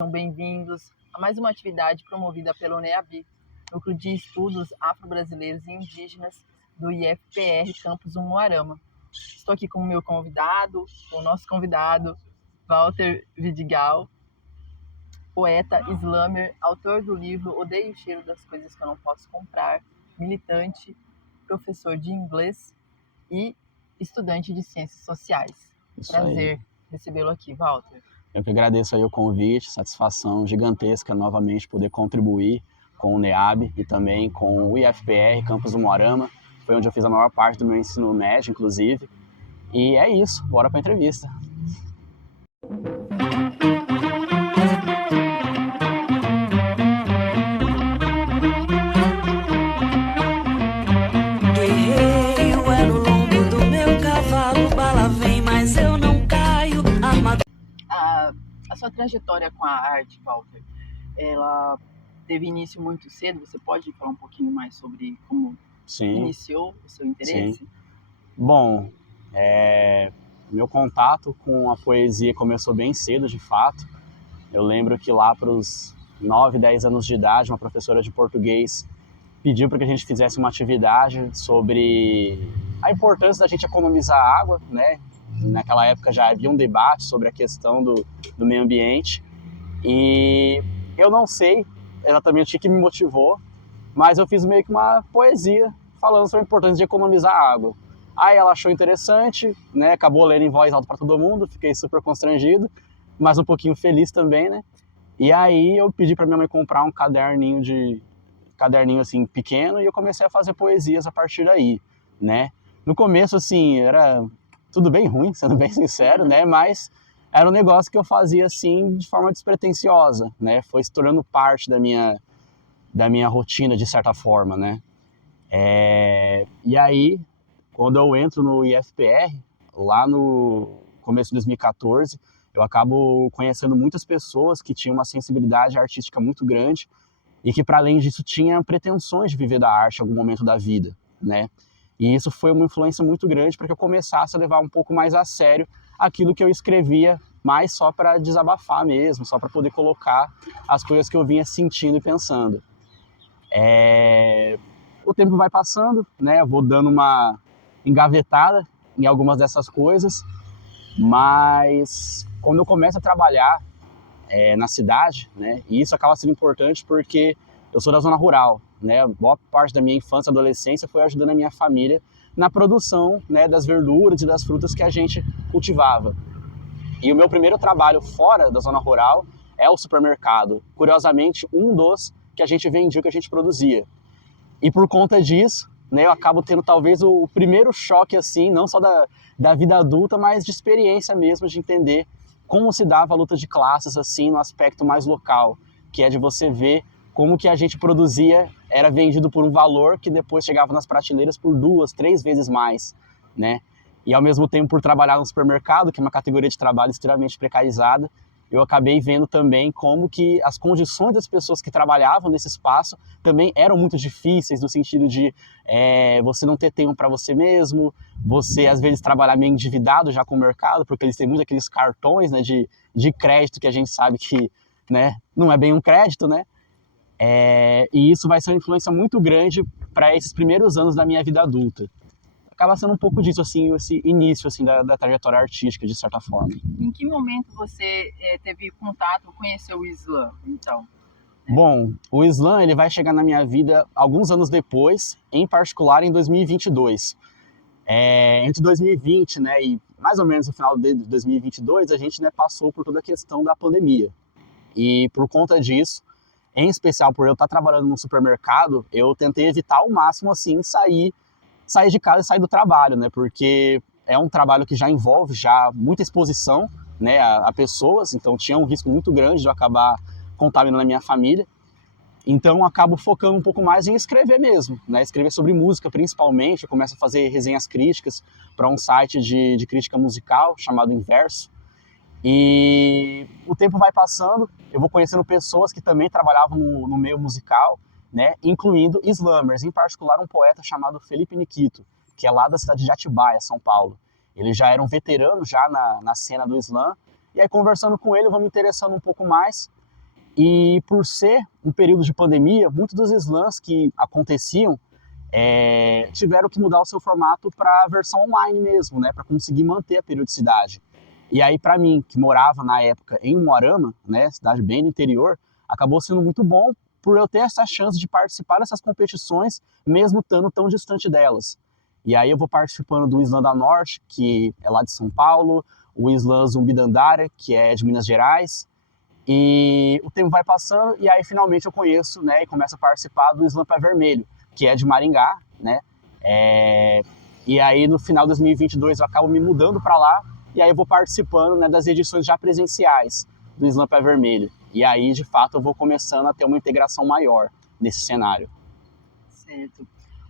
Sejam bem-vindos a mais uma atividade promovida pelo NEABI, Núcleo de Estudos Afro-Brasileiros e Indígenas do IFPR Campus Umuarama. Estou aqui com o meu convidado, o nosso convidado, Walter Vidigal, poeta, slammer, autor do livro Odeio o Cheiro das Coisas que Eu Não Posso Comprar, militante, professor de inglês e estudante de ciências sociais. Isso Prazer aí. recebê-lo aqui, Walter. Eu que agradeço aí o convite, satisfação gigantesca novamente poder contribuir com o NEAB e também com o IFPR Campus Umuarama. Foi onde eu fiz a maior parte do meu ensino médio, inclusive. E é isso, bora para a entrevista. Guerreiro é no lombo do meu cavalo, bala vem, mas eu não caio. A sua trajetória com a arte, Walter, ela teve início muito cedo. Você pode falar um pouquinho mais sobre como iniciou o seu interesse? Sim. Bom, meu contato com a poesia começou bem cedo, de fato. Eu lembro que lá para os 9, 10 anos de idade, uma professora de português pediu para que a gente fizesse uma atividade sobre a importância da gente economizar água, né? Naquela época já havia um debate sobre a questão do meio ambiente e eu não sei exatamente o que me motivou, mas eu fiz meio que uma poesia falando sobre a importância de economizar água. Aí ela achou interessante, né? Acabou lendo em voz alta para todo mundo, fiquei super constrangido, mas um pouquinho feliz também, né? E aí eu pedi para minha mãe comprar um caderninho assim pequeno e eu comecei a fazer poesias a partir daí, né? No começo assim era tudo bem ruim, sendo bem sincero, né? Mas era um negócio que eu fazia assim de forma despretensiosa, né? Foi se tornando parte da minha rotina de certa forma, né? E aí, quando eu entro no IFPR, lá no começo de 2014, eu acabo conhecendo muitas pessoas que tinham uma sensibilidade artística muito grande e que, para além disso, tinham pretensões de viver da arte em algum momento da vida, né? E isso foi uma influência muito grande para que eu começasse a levar um pouco mais a sério aquilo que eu escrevia, mais só para desabafar mesmo, só para poder colocar as coisas que eu vinha sentindo e pensando. O tempo vai passando, né? Eu vou dando uma engavetada em algumas dessas coisas, mas quando eu começo a trabalhar na cidade, né? E isso acaba sendo importante porque eu sou da zona rural, né? Boa parte da minha infância e adolescência foi ajudando a minha família na produção, né, das verduras e das frutas que a gente cultivava. E o meu primeiro trabalho fora da zona rural é o supermercado. Curiosamente, um dos que a gente vendia, que a gente produzia. E por conta disso, né, eu acabo tendo talvez o primeiro choque, assim, não só da vida adulta, mas de experiência mesmo, de entender como se dava a luta de classes, assim, no aspecto mais local, que é de você ver como que a gente produzia, era vendido por um valor que depois chegava nas prateleiras por 2, 3 vezes mais, né? E ao mesmo tempo, por trabalhar no supermercado, que é uma categoria de trabalho extremamente precarizada, eu acabei vendo também como que as condições das pessoas que trabalhavam nesse espaço também eram muito difíceis, no sentido de você não ter tempo para você mesmo, você às vezes trabalhar meio endividado já com o mercado, porque eles têm muito aqueles cartões, né, de crédito que a gente sabe que, né, não é bem um crédito, né? E isso vai ser uma influência muito grande para esses primeiros anos da minha vida adulta. Acaba sendo um pouco disso, assim, esse início assim, da trajetória artística, de certa forma. Em que momento você teve contato, conheceu o slam, então? Bom, o slam ele vai chegar na minha vida alguns anos depois, em particular em 2022. Entre 2020, né, e mais ou menos no final de 2022, a gente, né, passou por toda a questão da pandemia. E por conta disso, em especial por eu estar trabalhando no supermercado, eu tentei evitar ao máximo, assim, sair de casa e sair do trabalho, né? Porque é um trabalho que já envolve já muita exposição, né, a pessoas, então tinha um risco muito grande de eu acabar contaminando a minha família. Então eu acabo focando um pouco mais em escrever mesmo, né? Escrever sobre música principalmente. Eu começo a fazer resenhas críticas para um site de crítica musical chamado Inverso. E o tempo vai passando, eu vou conhecendo pessoas que também trabalhavam no meio musical, né, incluindo slammers, em particular um poeta chamado Felipe Nikito, que é lá da cidade de Atibaia, São Paulo. Ele já era um veterano já na cena do slam, e aí conversando com ele eu vou me interessando um pouco mais, E por ser um período de pandemia, muitos dos slams que aconteciam tiveram que mudar o seu formato para a versão online mesmo, né, para conseguir manter a periodicidade. E aí, para mim, que morava na época em Umuarama, né, cidade bem do interior, acabou sendo muito bom por eu ter essa chance de participar dessas competições, mesmo estando tão distante delas. E aí eu vou participando do Slam da Norte, que é lá de São Paulo, o Slam Zumbi Dandara, que é de Minas Gerais, e o tempo vai passando e aí finalmente eu conheço, né, e começo a participar do Slam Pé Vermelho, que é de Maringá, né, e aí no final de 2022 eu acabo me mudando para lá, e aí eu vou participando, né, das edições já presenciais do Slam Pé Vermelho. E aí, de fato, eu vou começando a ter uma integração maior nesse cenário. Certo.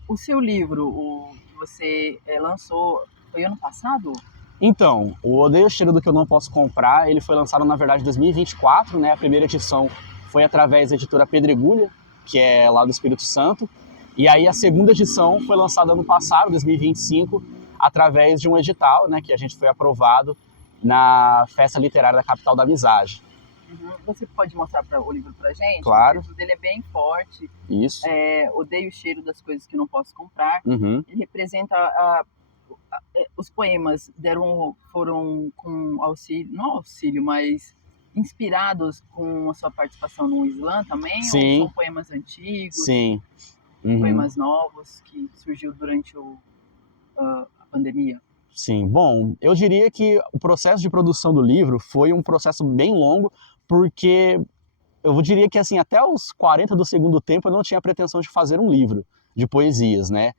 O seu livro, o que você lançou, foi ano passado? Então, o Odeio o Cheiro do Que Eu Não Posso Comprar, ele foi lançado, na verdade, em 2024, né? A primeira edição foi através da editora Pedregulha, que é lá do Espírito Santo. E aí a segunda edição foi lançada ano passado, 2025, através de um edital, né? Que a gente foi aprovado na Festa Literária da Capital da Amizade. Você pode mostrar o livro pra gente? Claro. O livro dele é bem forte. Isso. Odeio o cheiro das coisas que não posso comprar. Uhum. Ele representa os poemas foram com auxílio, não auxílio, mas inspirados com a sua participação no Slam também? Sim. Ou são poemas antigos? Sim. Uhum. Poemas novos que surgiu durante a pandemia? Sim, bom, eu diria que o processo de produção do livro foi um processo bem longo, porque eu diria que assim, até os 40 do segundo tempo eu não tinha pretensão de fazer um livro de poesias, né?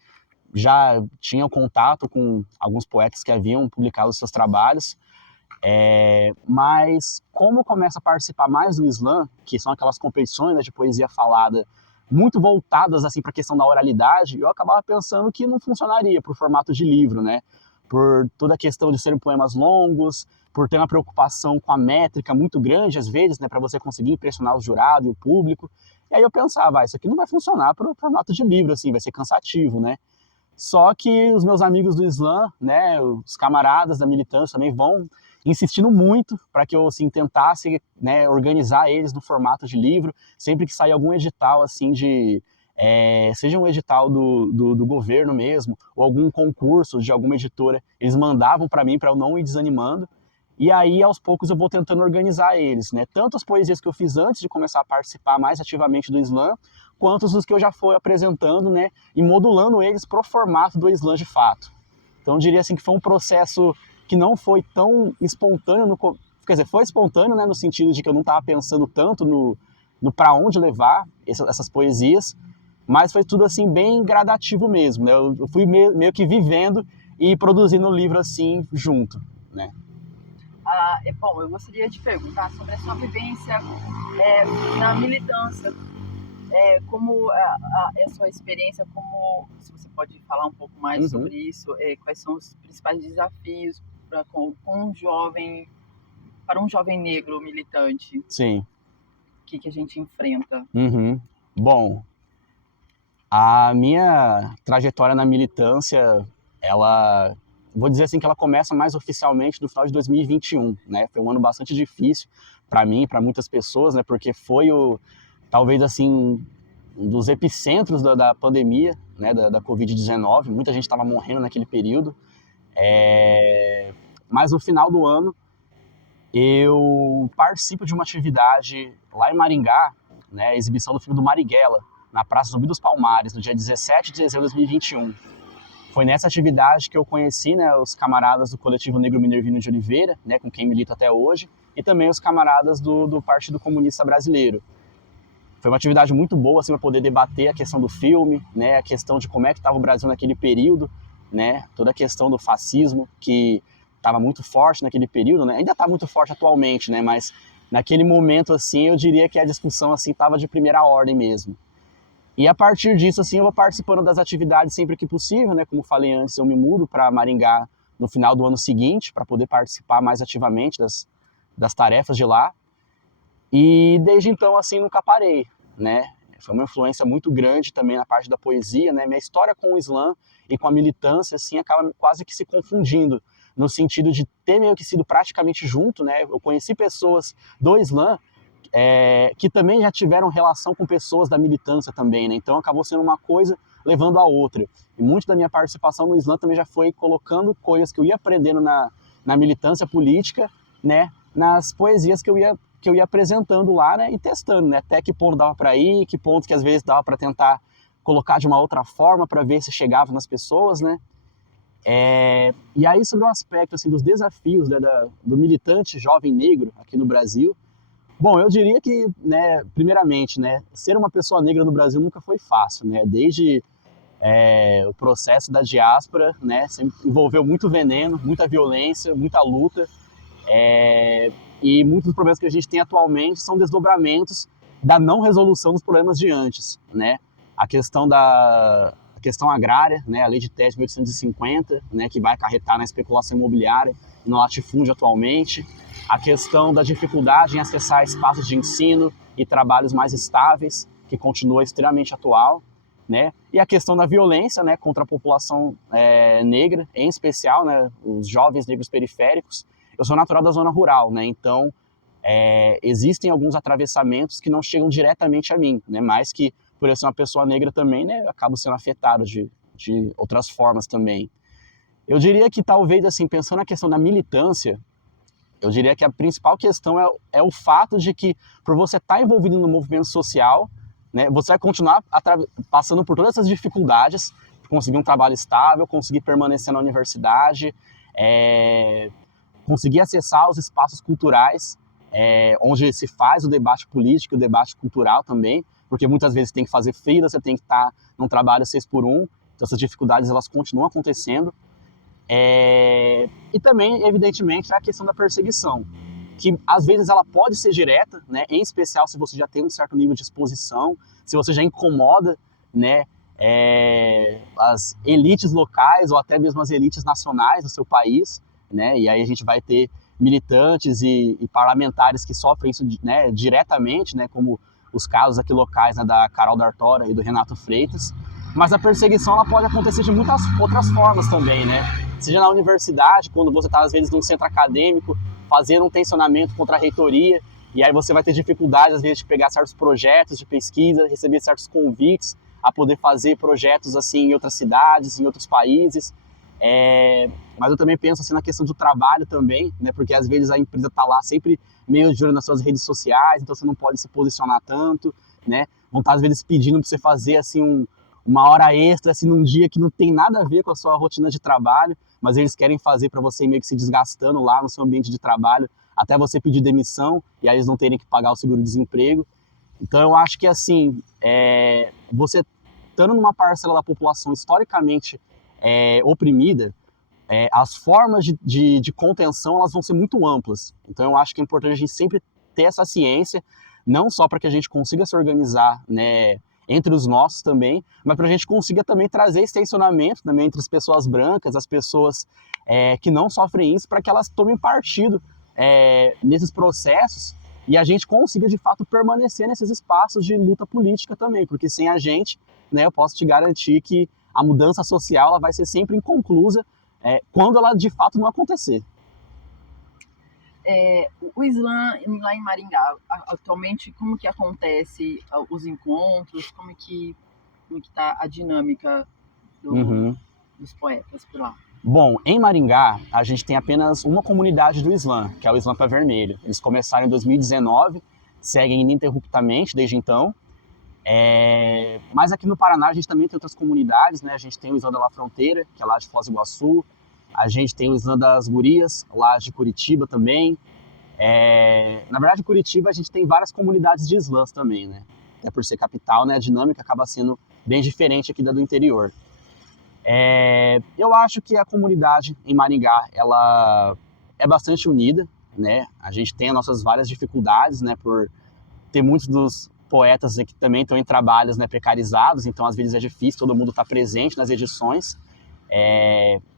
Já tinha contato com alguns poetas que haviam publicado seus trabalhos, mas como eu começo a participar mais do Slam, que são aquelas competições, né, de poesia falada, muito voltadas assim, para a questão da oralidade, eu acabava pensando que não funcionaria para o formato de livro, né? Por toda a questão de serem poemas longos, por ter uma preocupação com a métrica muito grande, às vezes, né, para você conseguir impressionar o jurado e o público. E aí eu pensava, isso aqui não vai funcionar para o formato de livro, assim, vai ser cansativo, né? Só que os meus amigos do Slam, né, os camaradas da militância também vão insistindo muito para que eu assim, tentasse, né, organizar eles no formato de livro, sempre que sair algum edital assim seja um edital do governo mesmo, ou algum concurso de alguma editora, eles mandavam para mim para eu não ir desanimando, e aí aos poucos eu vou tentando organizar eles, né? Tanto as poesias que eu fiz antes de começar a participar mais ativamente do Slam, quanto os que eu já fui apresentando, né, e modulando eles pro formato do Slam de fato. Então eu diria assim que foi um processo que não foi tão espontâneo, quer dizer, foi espontâneo, né, no sentido de que eu não estava pensando tanto no para onde levar essas poesias, mas foi tudo assim bem gradativo mesmo, né? Eu fui meio que vivendo e produzindo o livro assim junto, né? Bom, eu gostaria de perguntar sobre a sua vivência na militância, como a sua experiência, se você pode falar um pouco mais sobre isso, quais são os principais desafios para um jovem negro militante? Sim. O que a gente enfrenta? Bom, a minha trajetória na militância, vou dizer assim que ela começa mais oficialmente no final de 2021, né? Foi um ano bastante difícil para mim e para muitas pessoas, né? Porque foi talvez assim, um dos epicentros da pandemia, né? Da Covid-19, muita gente estava morrendo naquele período. Mas no final do ano, eu participo de uma atividade lá em Maringá, né? A exibição do filme do Marighella, na Praça Zumbi dos Palmares, no dia 17 de dezembro de 2021. Foi nessa atividade que eu conheci, né, os camaradas do Coletivo Negro Minervino de Oliveira, né, com quem milito até hoje, e também os camaradas do Partido Comunista Brasileiro. Foi uma atividade muito boa assim, para poder debater a questão do filme, né, a questão de como é que estava o Brasil naquele período, né, toda a questão do fascismo, que estava muito forte naquele período, né, ainda está muito forte atualmente, né, mas naquele momento assim, eu diria que a discussão assim estava de primeira ordem mesmo. E a partir disso, assim, eu vou participando das atividades sempre que possível, né? Como falei antes, eu me mudo para Maringá no final do ano seguinte, para poder participar mais ativamente das tarefas de lá. E desde então, assim, nunca parei, né? Foi uma influência muito grande também na parte da poesia, né? Minha história com o Slam e com a militância, assim, acaba quase que se confundindo, no sentido de ter meio que sido praticamente junto, né? Eu conheci pessoas do Slam que também já tiveram relação com pessoas da militância também, né? Então acabou sendo uma coisa levando a outra. E muito da minha participação no Islã também já foi colocando coisas que eu ia aprendendo na militância política, né? Nas poesias que eu ia apresentando lá, né? E testando, né? Até que ponto dava para ir, que ponto que às vezes dava para tentar colocar de uma outra forma para ver se chegava nas pessoas, né? E aí sobre o aspecto assim, dos desafios, né, do militante jovem negro aqui no Brasil, bom, eu diria que, né, primeiramente, né, ser uma pessoa negra no Brasil nunca foi fácil, né? Desde o processo da diáspora, né, sempre envolveu muito veneno, muita violência, muita luta, e muitos dos problemas que a gente tem atualmente são desdobramentos da não resolução dos problemas de antes, né? A questão agrária, né, a lei de Teste de 1850, né, que vai acarretar na especulação imobiliária e no latifúndio atualmente, a questão da dificuldade em acessar espaços de ensino e trabalhos mais estáveis, que continua extremamente atual, né, e a questão da violência, né, contra a população negra, em especial, né, os jovens negros periféricos. Eu sou natural da zona rural, né, então existem alguns atravessamentos que não chegam diretamente a mim, né, mas que por eu ser uma pessoa negra também, né, eu acabo sendo afetado de outras formas também. Eu diria que talvez, assim, pensando na questão da militância, eu diria que a principal questão é o fato de que, por você estar envolvido no movimento social, né, você vai continuar passando por todas essas dificuldades, conseguir um trabalho estável, conseguir permanecer na universidade, conseguir acessar os espaços culturais, onde se faz o debate político, o debate cultural também, porque muitas vezes tem que fazer fila, você tem que estar num trabalho 6x1, então essas dificuldades elas continuam acontecendo. E também, evidentemente, a questão da perseguição, que às vezes ela pode ser direta, né, em especial se você já tem um certo nível de exposição, se você já incomoda, né, as elites locais ou até mesmo as elites nacionais do seu país, né, e aí a gente vai ter militantes e parlamentares que sofrem isso, né, diretamente, né, como os casos aqui locais, né, da Carol D'Artora e do Renato Freitas, mas a perseguição ela pode acontecer de muitas outras formas também, né? Seja na universidade, quando você está às vezes num centro acadêmico, fazendo um tensionamento contra a reitoria, e aí você vai ter dificuldade às vezes de pegar certos projetos de pesquisa, receber certos convites a poder fazer projetos assim em outras cidades, em outros países. Mas eu também penso assim na questão do trabalho também, né? Porque às vezes a empresa está lá sempre meio de olho nas suas redes sociais, então você não pode se posicionar tanto, né? Vão estar às vezes pedindo para você fazer assim uma hora extra assim num dia que não tem nada a ver com a sua rotina de trabalho, mas eles querem fazer para você meio que se desgastando lá no seu ambiente de trabalho, até você pedir demissão e aí eles não terem que pagar o seguro-desemprego. Então eu acho que assim, você estando numa parcela da população historicamente oprimida, as formas de contenção elas vão ser muito amplas. Então eu acho que é importante a gente sempre ter essa ciência, não só para que a gente consiga se organizar, né, entre os nossos também, mas para a gente consiga também trazer esse tensionamento também entre as pessoas brancas, as pessoas que não sofrem isso, para que elas tomem partido nesses processos e a gente consiga de fato permanecer nesses espaços de luta política também, porque sem a gente, né, eu posso te garantir que a mudança social ela vai ser sempre inconclusa quando ela de fato não acontecer. O Islã lá em Maringá, atualmente, como que acontece os encontros, como que está a dinâmica dos poetas por lá? Bom, em Maringá, a gente tem apenas uma comunidade do Islã, que é o Islã Pé Vermelho. Eles começaram em 2019, seguem ininterruptamente desde então. Mas aqui no Paraná a gente também tem outras comunidades, né? A gente tem o Islã da La Fronteira, que é lá de Foz do Iguaçu. A gente tem o Islã das Gurias, lá de Curitiba também. Na verdade, em Curitiba a gente tem várias comunidades de Islãs também, né? Até por ser capital, né? A dinâmica acaba sendo bem diferente aqui da do interior. Eu acho que a comunidade em Maringá, ela é bastante unida, né? A gente tem as nossas várias dificuldades, né? Por ter muitos dos poetas que também estão em trabalhos, né, precarizados, então às vezes é difícil todo mundo estar presente nas edições.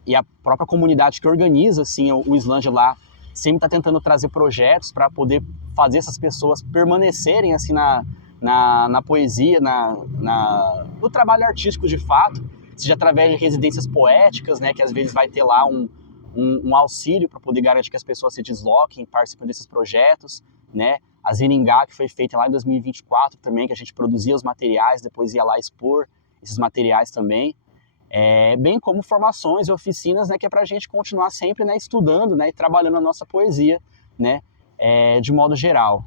E a própria comunidade que organiza assim, o Islã de lá sempre está tentando trazer projetos para poder fazer essas pessoas permanecerem assim, na poesia, no trabalho artístico de fato, seja através de residências poéticas, né, que às vezes vai ter lá um auxílio para poder garantir que as pessoas se desloquem, participem desses projetos, né? a Ziringá, que foi feita lá em 2024 também, que a gente produzia os materiais, depois ia lá expor esses materiais também, bem como formações e oficinas, né, que é para a gente continuar sempre, né, estudando, né, e trabalhando a nossa poesia, né, de modo geral.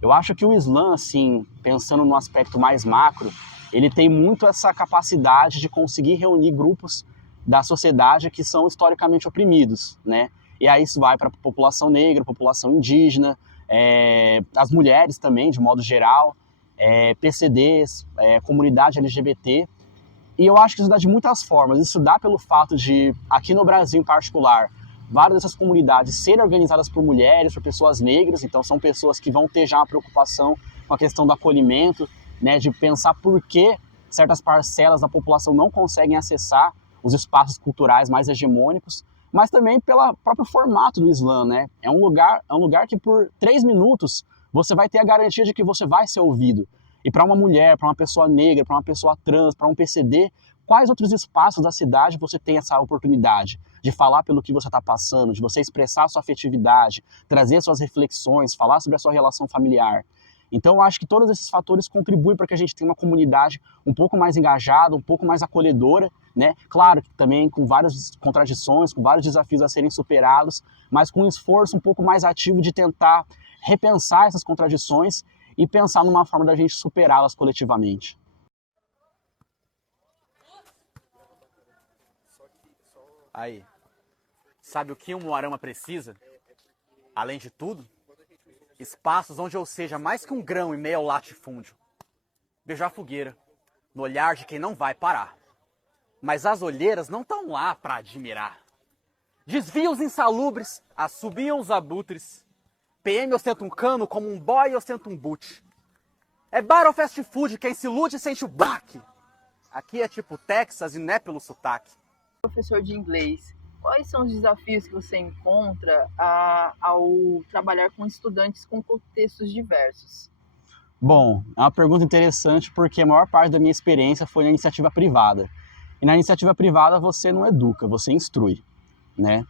Eu acho que o Islã, assim, pensando no aspecto mais macro, ele tem muito essa capacidade de conseguir reunir grupos da sociedade que são historicamente oprimidos, né? E aí isso vai para a população negra, população indígena, as mulheres também, de modo geral, PCDs, comunidade LGBT. E eu acho que isso dá de muitas formas. Isso dá pelo fato de, aqui no Brasil em particular, várias dessas comunidades serem organizadas por mulheres, por pessoas negras, então são pessoas que vão ter já uma preocupação com a questão do acolhimento, né, de pensar por que certas parcelas da população não conseguem acessar os espaços culturais mais hegemônicos, mas também pelo próprio formato do Islã, né? É um lugar que por 3 minutos você vai ter a garantia de que você vai ser ouvido. E para uma mulher, para uma pessoa negra, para uma pessoa trans, para um PCD, quais outros espaços da cidade você tem essa oportunidade de falar pelo que você está passando, de você expressar a sua afetividade, trazer suas reflexões, falar sobre a sua relação familiar? Então, eu acho que todos esses fatores contribuem para que a gente tenha uma comunidade um pouco mais engajada, um pouco mais acolhedora, né? Claro que também com várias contradições, com vários desafios a serem superados, mas com um esforço um pouco mais ativo de tentar repensar essas contradições e pensar numa forma da gente superá-las coletivamente. Aí, sabe o que um Moarama precisa? Além de tudo, espaços onde eu seja mais que um grão em meio ao latifúndio. Beijar a fogueira, no olhar de quem não vai parar. Mas as olheiras não estão lá para admirar. Desviam os insalubres, assobiam os abutres. PM ostenta um cano como um boy ostenta um boot. É bar ou fast food, quem se ilude sente o baque. Aqui é tipo Texas e não é pelo sotaque. Professor de inglês, quais são os desafios que você encontra ao trabalhar com estudantes com contextos diversos? Bom, é uma pergunta interessante porque a maior parte da minha experiência foi na iniciativa privada. E na iniciativa privada você não educa, você instrui, né?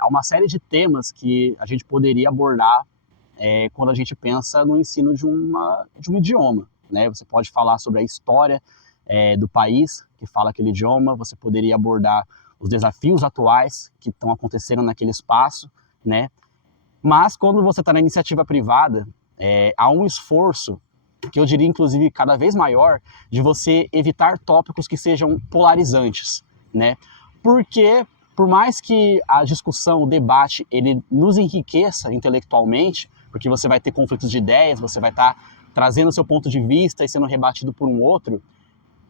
Há uma série de temas que a gente poderia abordar quando a gente pensa no ensino de um idioma, né? Você pode falar sobre a história do país que fala aquele idioma, você poderia abordar os desafios atuais que estão acontecendo naquele espaço, né? Mas quando você está na iniciativa privada, há um esforço, que eu diria inclusive cada vez maior, de você evitar tópicos que sejam polarizantes, né? Porque por mais que a discussão, o debate, ele nos enriqueça intelectualmente, porque você vai ter conflitos de ideias, você vai estar trazendo o seu ponto de vista e sendo rebatido por um outro,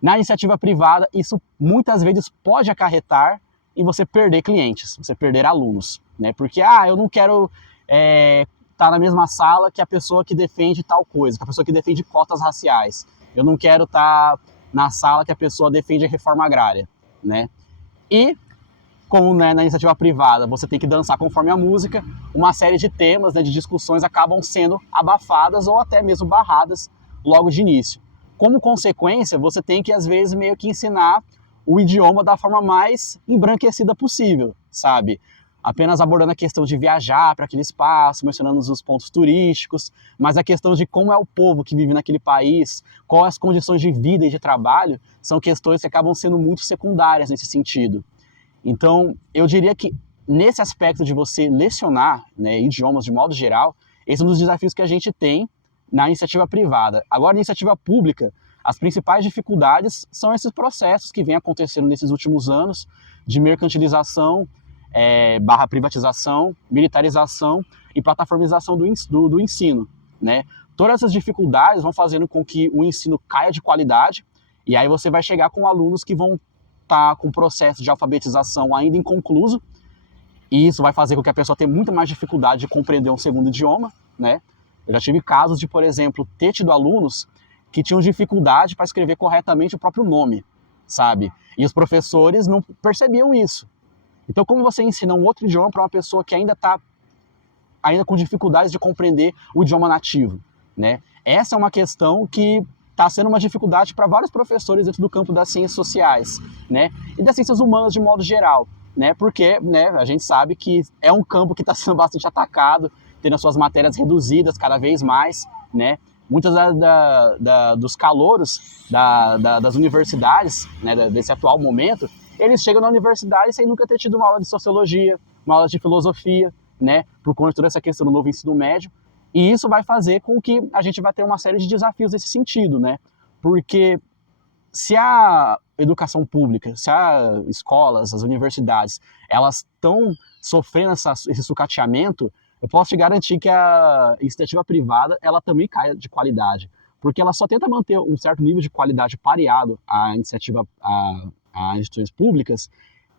na iniciativa privada isso muitas vezes pode acarretar em você perder clientes, você perder alunos, né? Porque, eu não quero estar na mesma sala que a pessoa que defende tal coisa, que a pessoa que defende cotas raciais. Eu não quero estar na sala que a pessoa defende a reforma agrária, né? E, como na iniciativa privada você tem que dançar conforme a música, uma série de temas, né, de discussões acabam sendo abafadas ou até mesmo barradas logo de início. Como consequência, você tem que, às vezes, meio que ensinar o idioma da forma mais embranquecida possível, sabe? Apenas abordando a questão de viajar para aquele espaço, mencionando os pontos turísticos, mas a questão de como é o povo que vive naquele país, quais as condições de vida e de trabalho, são questões que acabam sendo muito secundárias nesse sentido. Então, eu diria que nesse aspecto de você lecionar, né, idiomas de modo geral, esse é um dos desafios que a gente tem na iniciativa privada. Agora, na iniciativa pública, as principais dificuldades são esses processos que vêm acontecendo nesses últimos anos de mercantilização, barra privatização, militarização e plataformização do ensino, né? Todas essas dificuldades vão fazendo com que o ensino caia de qualidade e aí você vai chegar com alunos que vão estar com o processo de alfabetização ainda inconcluso e isso vai fazer com que a pessoa tenha muito mais dificuldade de compreender um segundo idioma, né? Eu já tive casos de, por exemplo, ter tido alunos que tinham dificuldade para escrever corretamente o próprio nome, sabe? E os professores não percebiam isso. Então, como você ensina um outro idioma para uma pessoa que ainda está com dificuldades de compreender o idioma nativo, né? Essa é uma questão que está sendo uma dificuldade para vários professores dentro do campo das ciências sociais, né? E das ciências humanas de modo geral, né? Porque, né, a gente sabe que é um campo que está sendo bastante atacado, tendo as suas matérias reduzidas cada vez mais, né? Muitos dos calouros das universidades, né, desse atual momento, eles chegam na universidade sem nunca ter tido uma aula de sociologia, uma aula de filosofia, né, por conta de toda essa questão do novo ensino médio. E isso vai fazer com que a gente vai ter uma série de desafios nesse sentido, né? Porque se a educação pública, se as escolas, as universidades, elas estão sofrendo esse sucateamento, eu posso te garantir que a iniciativa privada, ela também cai de qualidade, porque ela só tenta manter um certo nível de qualidade pareado à iniciativa, a instituições públicas,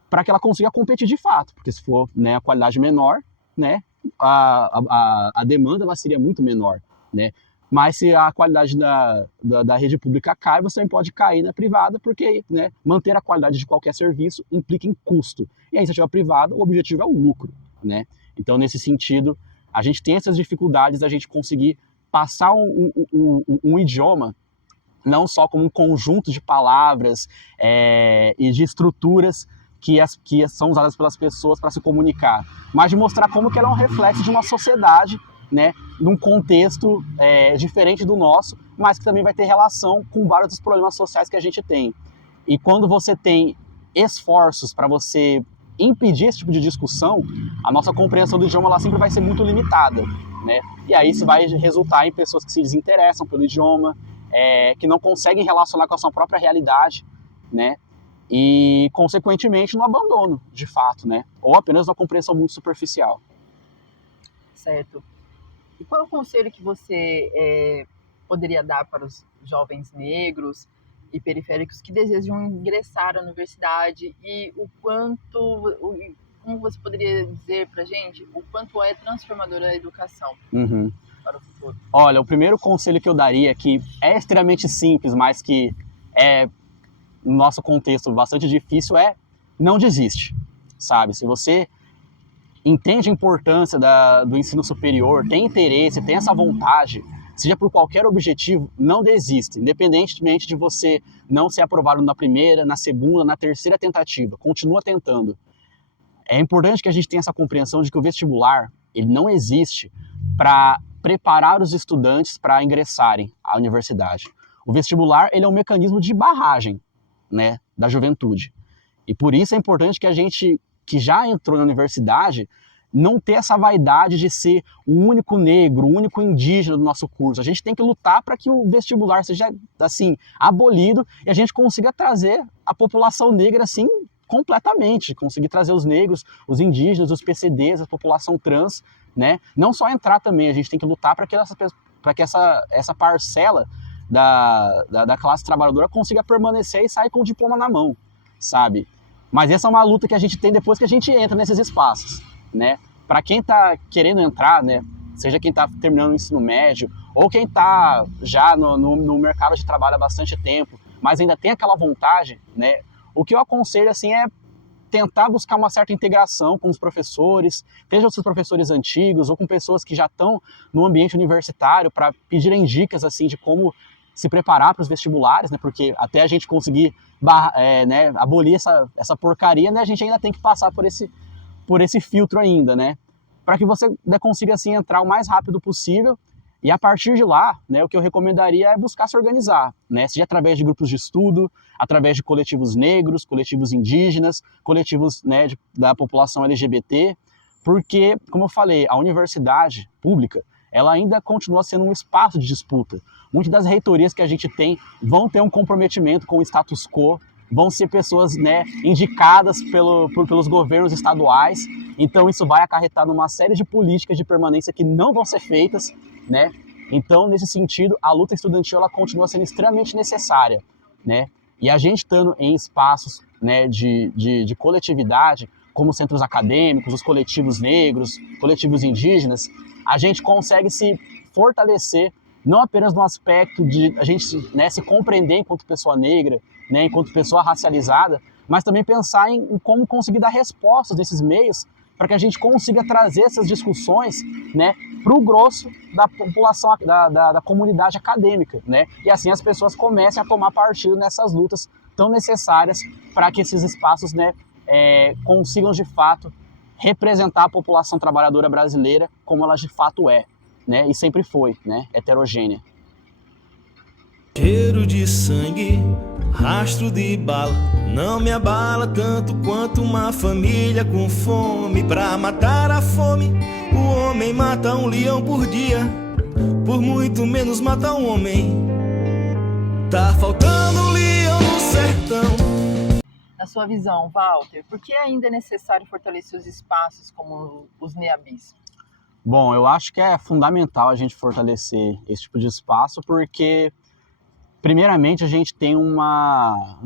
para que ela consiga competir de fato, porque se for, né, a qualidade menor, né, a demanda ela seria muito menor, né? Mas se a qualidade da rede pública cai, você também pode cair na privada, porque, né, manter a qualidade de qualquer serviço implica em custo. E a iniciativa privada, o objetivo é o lucro, né? Então, nesse sentido, a gente tem essas dificuldades da gente conseguir passar um idioma não só como um conjunto de palavras e de estruturas que são usadas pelas pessoas para se comunicar, mas de mostrar como que ela é um reflexo de uma sociedade, né, num contexto diferente do nosso, mas que também vai ter relação com vários dos problemas sociais que a gente tem. E quando você tem esforços para você impedir esse tipo de discussão, a nossa compreensão do idioma ela sempre vai ser muito limitada, né? E aí isso vai resultar em pessoas que se desinteressam pelo idioma, que não conseguem relacionar com a sua própria realidade, né? E, consequentemente, no abandono, de fato, né? Ou apenas uma compreensão muito superficial. Certo. E qual é o conselho que você poderia dar para os jovens negros e periféricos que desejam ingressar à universidade e como você poderia dizer para a gente, o quanto é transformadora a educação para o futuro? Olha, o primeiro conselho que eu daria, que é extremamente simples, mas que no nosso contexto bastante difícil, não desiste, sabe? Se você entende a importância do ensino superior, tem interesse, tem essa vontade, seja por qualquer objetivo, não desista, independentemente de você não ser aprovado na primeira, na segunda, na terceira tentativa, continua tentando. É importante que a gente tenha essa compreensão de que o vestibular, ele não existe para preparar os estudantes para ingressarem à universidade. O vestibular, ele é um mecanismo de barragem, né, da juventude. E por isso é importante que a gente, que já entrou na universidade, não ter essa vaidade de ser o único negro, o único indígena do nosso curso. A gente tem que lutar para que o vestibular seja, assim, abolido e a gente consiga trazer a população negra, assim, completamente. Conseguir trazer os negros, os indígenas, os PCDs, a população trans, né? Não só entrar também, a gente tem que lutar para que essa parcela da classe trabalhadora consiga permanecer e sair com o diploma na mão, sabe? Mas essa é uma luta que a gente tem depois que a gente entra nesses espaços, né? Para quem está querendo entrar, né? Seja quem está terminando o ensino médio ou quem está já no mercado de trabalho há bastante tempo, mas ainda tem aquela vontade, né? O que eu aconselho assim é tentar buscar uma certa integração com os professores, seja os professores antigos ou com pessoas que já estão no ambiente universitário para pedirem dicas assim de como se preparar para os vestibulares, né? Porque até a gente conseguir né, abolir essa porcaria, né, a gente ainda tem que passar por esse filtro ainda, né? Para que você consiga assim entrar o mais rápido possível e a partir de lá, né, o que eu recomendaria é buscar se organizar, né? Seja através de grupos de estudo, através de coletivos negros, coletivos indígenas, coletivos, né, da população LGBT, porque, como eu falei, a universidade pública ela ainda continua sendo um espaço de disputa. Muitas das reitorias que a gente tem vão ter um comprometimento com o status quo, vão ser pessoas, né, indicadas pelos governos estaduais, então isso vai acarretar numa série de políticas de permanência que não vão ser feitas, né? Então, nesse sentido, a luta estudantil ela continua sendo extremamente necessária, né? E a gente estando em espaços, né, de coletividade, como centros acadêmicos, os coletivos negros, coletivos indígenas, a gente consegue se fortalecer não apenas no aspecto de a gente, né, se compreender enquanto pessoa negra, né, enquanto pessoa racializada, mas também pensar em como conseguir dar respostas desses meios para que a gente consiga trazer essas discussões, né, para o grosso da população, da comunidade acadêmica, né, e assim as pessoas comecem a tomar partido nessas lutas tão necessárias para que esses espaços, né, consigam de fato representar a população trabalhadora brasileira como ela de fato é, né? E sempre foi, né? Heterogênea. Cheiro de sangue, rastro de bala, não me abala tanto quanto uma família com fome. Pra matar a fome, o homem mata um leão por dia, por muito menos mata um homem. Tá faltando um leão no sertão. Na sua visão, Walter, por que ainda é necessário fortalecer os espaços como os NEABIs? Bom, eu acho que é fundamental a gente fortalecer esse tipo de espaço porque, primeiramente, a gente tem um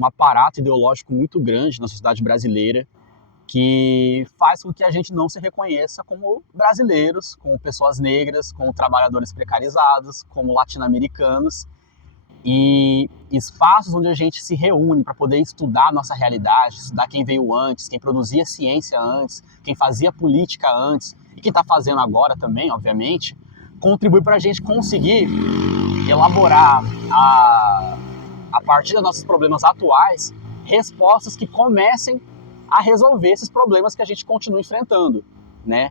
aparato ideológico muito grande na sociedade brasileira que faz com que a gente não se reconheça como brasileiros, como pessoas negras, como trabalhadores precarizados, como latino-americanos. E espaços onde a gente se reúne para poder estudar a nossa realidade, estudar quem veio antes, quem produzia ciência antes, quem fazia política antes e quem está fazendo agora também, obviamente, contribui para a gente conseguir elaborar, a partir dos nossos problemas atuais, respostas que comecem a resolver esses problemas que a gente continua enfrentando, né?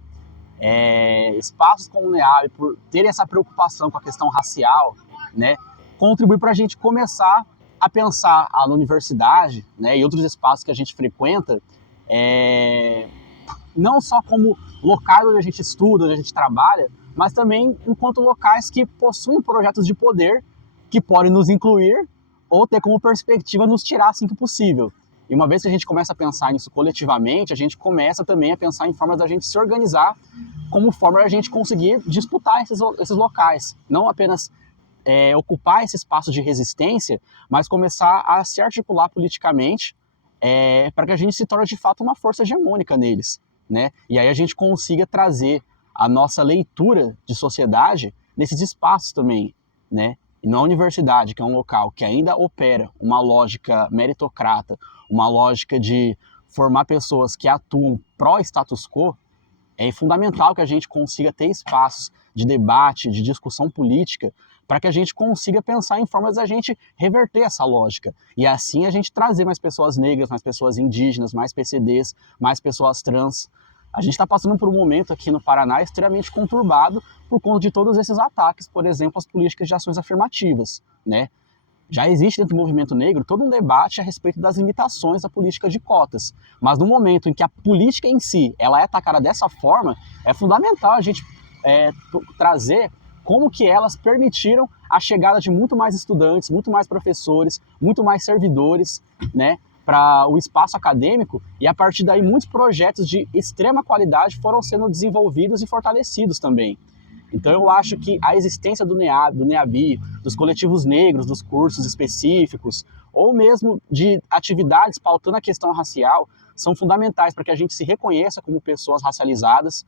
Espaços como o NEAB, por terem essa preocupação com a questão racial, né, contribui para a gente começar a pensar a universidade, né, e outros espaços que a gente frequenta, não só como locais onde a gente estuda, onde a gente trabalha, mas também enquanto locais que possuem projetos de poder que podem nos incluir ou ter como perspectiva nos tirar assim que possível. E uma vez que a gente começa a pensar nisso coletivamente, a gente começa também a pensar em formas da gente se organizar como forma da gente conseguir disputar esses locais. Não apenas ocupar esse espaço de resistência, mas começar a se articular politicamente para que a gente se torne de fato uma força hegemônica neles, né? E aí a gente consiga trazer a nossa leitura de sociedade nesses espaços também, né? E na universidade, que é um local que ainda opera uma lógica meritocrata, uma lógica de formar pessoas que atuam pró-status quo, é fundamental que a gente consiga ter espaços de debate, de discussão política, para que a gente consiga pensar em formas da gente reverter essa lógica. E assim a gente trazer mais pessoas negras, mais pessoas indígenas, mais PCDs, mais pessoas trans. A gente está passando por um momento aqui no Paraná extremamente conturbado por conta de todos esses ataques, por exemplo, às políticas de ações afirmativas, né? Já existe dentro do movimento negro todo um debate a respeito das limitações da política de cotas, mas no momento em que a política em si ela é atacada dessa forma, é fundamental a gente trazer como que elas permitiram a chegada de muito mais estudantes, muito mais professores, muito mais servidores, né, para o espaço acadêmico, e a partir daí muitos projetos de extrema qualidade foram sendo desenvolvidos e fortalecidos também. Então eu acho que a existência do NEAB, do NEABI, dos coletivos negros, dos cursos específicos, ou mesmo de atividades pautando a questão racial, são fundamentais para que a gente se reconheça como pessoas racializadas,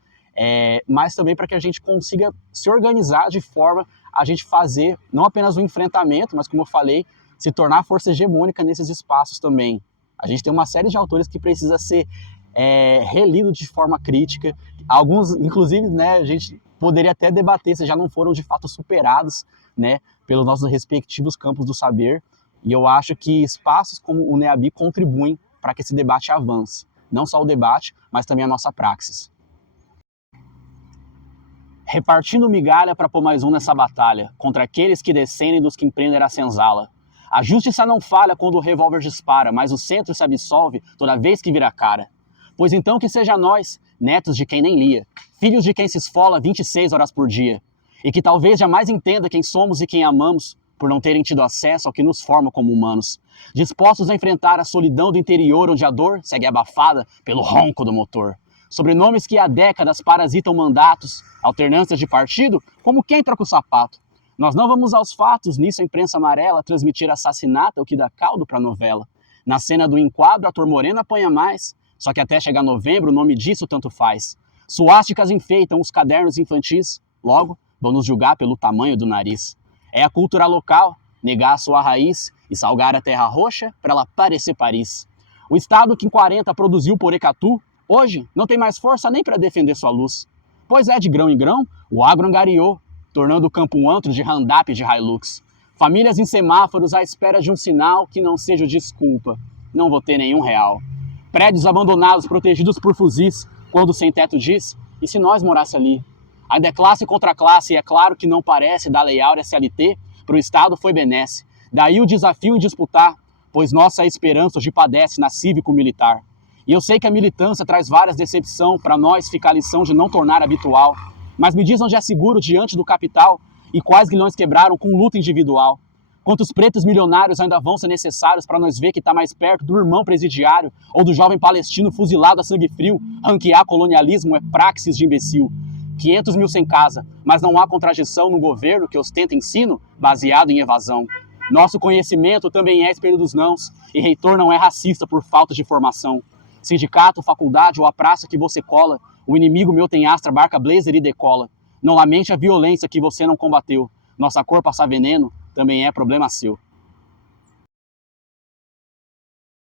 mas também para que a gente consiga se organizar de forma a gente fazer não apenas o enfrentamento, mas como eu falei, se tornar força hegemônica nesses espaços também. A gente tem uma série de autores que precisa ser relido de forma crítica. Alguns, inclusive, né, a gente poderia até debater se já não foram de fato superados, né, pelos nossos respectivos campos do saber. E eu acho que espaços como o NEABI contribuem para que esse debate avance. Não só o debate, mas também a nossa praxis. Repartindo migalha para pôr mais um nessa batalha, contra aqueles que descendem dos que empreendem a senzala. A justiça não falha quando o revólver dispara, mas o centro se absolve toda vez que vira cara. Pois então que seja nós, netos de quem nem lia, filhos de quem se esfola 26 horas por dia, e que talvez jamais entenda quem somos e quem amamos, por não terem tido acesso ao que nos forma como humanos, dispostos a enfrentar a solidão do interior onde a dor segue abafada pelo ronco do motor. Sobrenomes que há décadas parasitam mandatos, alternâncias de partido, como quem troca o sapato. Nós não vamos aos fatos, nisso a imprensa amarela transmitir assassinato é o que dá caldo para a novela. Na cena do enquadro, a ator moreno apanha mais, só que até chegar novembro o nome disso tanto faz. Suásticas enfeitam os cadernos infantis, logo vão nos julgar pelo tamanho do nariz. É a cultura local, negar a sua raiz e salgar a terra roxa para ela parecer Paris. O estado que em 40 produziu Porecatu, hoje não tem mais força nem para defender sua luz. Pois de grão em grão, o agro angariou, tornando o campo um antro de handap e de Hilux. Famílias em semáforos à espera de um sinal que não seja desculpa. Não vou ter nenhum real. Prédios abandonados protegidos por fuzis, Quando o sem-teto diz, e se nós morasse ali? Ainda é classe contra classe e é claro que não parece da Lei Áurea CLT, pro Estado foi benesse. Daí o desafio em disputar, pois nossa esperança hoje padece na cívico-militar. E eu sei que a militância traz várias decepções, para nós fica a lição de não tornar habitual. Mas me diz onde é seguro diante do capital e quais grilhões quebraram com luta individual. Quantos pretos milionários ainda vão ser necessários para nós ver que está mais perto do irmão presidiário ou do jovem palestino fuzilado a sangue frio? Ranquear colonialismo é praxis de imbecil. 500 mil sem casa, mas não há contradição no governo que ostenta ensino baseado em evasão. Nosso conhecimento também é espelho dos nãos, e reitor não é racista por falta de formação. Sindicato, faculdade ou a praça que você cola, o inimigo meu tem astra, barca blazer e decola. Não lamente a violência que você não combateu. Nossa cor passar veneno também é problema seu.